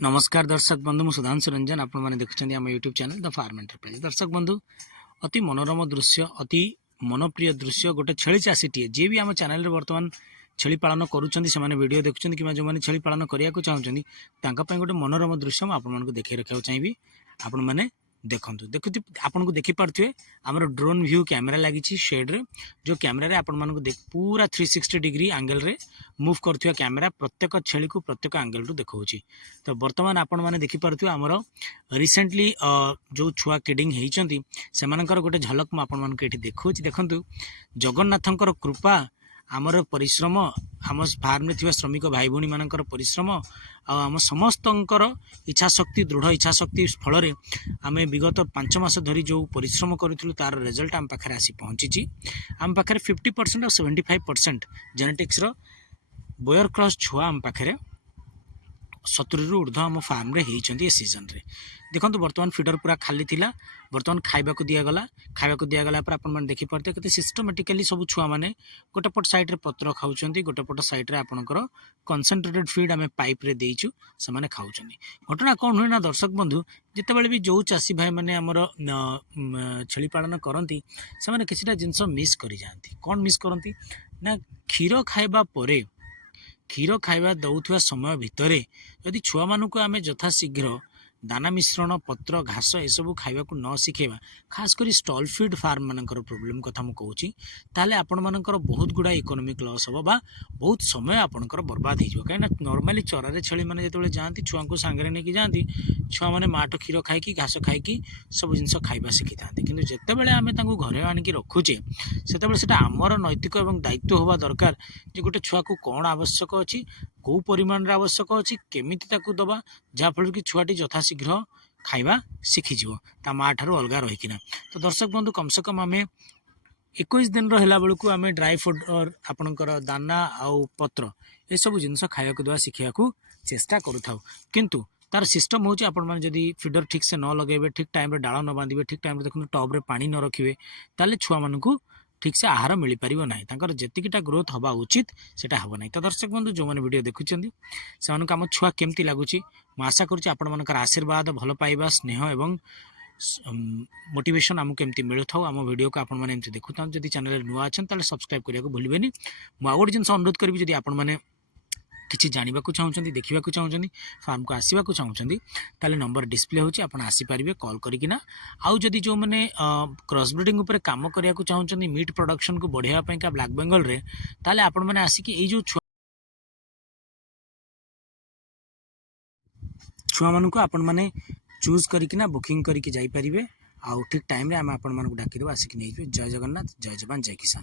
नमस्कार दर्शक बंधु मु सुधांशु रंजन आपण मैंने देखुं आम YouTube channel the farm enterprise. दर्शक बंधु अति मनोरम दृश्य अति मनप्रिय दृश्य गोटे छेली चाषीटीए जी भी आम चैनल बर्तमान छेली पालन करुँच वीडियो देखुं कि जो मैंने छेली पालन करने को चाहते गोटे मनोरम दृश्य मुझे देखे रखा चाहिए। आपण मैंने देखु आपन को देखिपे आमर ड्रोन व्यू कैमेरा लगी शेड रे जो कैमेरा आपण मान पूरा 360 डिग्री एंगल रे मूव कर कैमेरा प्रत्येक छेली को प्रत्येक एंगल रु देखा। तो बर्तमान आपण मैंने देखिपे आमर रिसेंटली जो छुआ किडिंग होती से गोटे झलक मुझे देखा। देखु जगन्नाथंकर कृपा आमर परिश्रम आम फार्म में थी श्रमिक भाई भौणी मानकर परिश्रम आम समस्तंकर इच्छा शक्ति दृढ़ इच्छा शक्ति फल आम विगत 5 मास धरी जो परिश्रम करूँ तार रिजल्ट आम पाखे आसी पहुँची। आम पाखे 50% और 75% जेनेटिक्स बोयर क्रॉस छुआ आम पाखे 70 रु ऊर्ध्व आम फार्म रे होती सीजन रे। देखो बर्तमान फीडर पूरा खाली थिला बर्तमान खाइबा को दिगला पर आपण देखि पारते केते सिस्टमेटिकली सब छुआ माने गोटे पट साइड रे पत्र खाउछंती गोटे पट साइड रे आपनकर कंसंट्रेटेड फीड आमे पाइप रे देइछु से माने खाउछंती। घटना कोन होय ना दर्शक बंधु जेते बेले भी जो चासी भाई माने हमर छेली पालन करंती से माने किछटा जिंस मिस करि जानती। कोन मिस करंती ना क्षीर खाइबा परे क्षीर खाइबा दउथुवा समय भितरे यदि छुआ मानक आम यथाशीघ्र दाना मिश्रण पत्र घास एसबू खाइबा को न शिखेबा खास करी स्टॉल फीड फार्म मानकर प्रोब्लेम कथा मु कहूँ ताले आपण मानकर बहुत गुड़ा इकोनॉमिक लॉस हो बा बहुत समय आपणकर बर्बाद हो कहीं नॉर्मली चरारे छेली मैंने जो जाती छुआ को सांगे नहीं जाती छुआ मैंने माठ क्षीर खाई घास खाई सब जिन खाइबा शिखी था कि जितेबाला आम घरे आणिकी रखुचे से आमर नैतिक और दायित्व होगा दरकार जे गोटे छुआ को कौन आवश्यक अच्छी कौ परिमाण आवश्यक अच्छी केमिति ताकू दबा जहाँफल कि छुआटी यथाशीघ्र खाइबा शिखीज ता माँ ठार अलग रहीकिना। तो दर्शक बंधु कम से कम आम 21 दिन रहा बेलू आम ड्राई फुड और आपणकर दाना आउ पत्र ये सब जिनस खाया देवा शिखा चेष्टा करूँ किंतु तार सिस्टम होची आपण माने जदी फीडर ठीक से न लगेबे ठीक टाइम रे डाल न बांधिबे ठीक टाइम रे देखु टब रे पानी न रखिबे ताले छुआ मानकू ठीक से आहार मिल पारिबो नाही तांकर जेतिकिटा ग्रोथ हवा उचित सेटा हबो नाही। तो दर्शक बंधु जो माने वीडियो देखुचंदी से मानक आम छुआ केमती लागुची मु आशा करूची आपण मानकर आशीर्वाद भल पाइबा स्नेह एवं मोटिवेशन आमको केमती मिलू था आम वीडियो को आपण माने एमती देखु था। जदी चैनल नुआ अछन ताले सब्सक्राइब करिया को भूलिबेनी। मु आ गोटे जिंस अनुरोध करिवि जदी आपण माने किसी जानवा चाहते देखा चाहते फार्म को आसवा चाहते ताले नंबर डिस्प्ले होची आपण आसीपारे कॉल करना आउ जदि जो मैंने क्रॉस ब्रीडिंग उपर काम करने को चाहते मीट प्रोडक्शन को बढ़ावाई का ब्लैक बेंगल रे ताले आपण मैंने आसिक जो छुआ मानक आपण मैंने चूज करना बुकिंग करके जाई परिबे आउ ठीक टाइम रे आम आपण मानक डाकिदेबा आसिक नहीं। जय जगन्नाथ जय जवान जय किसान।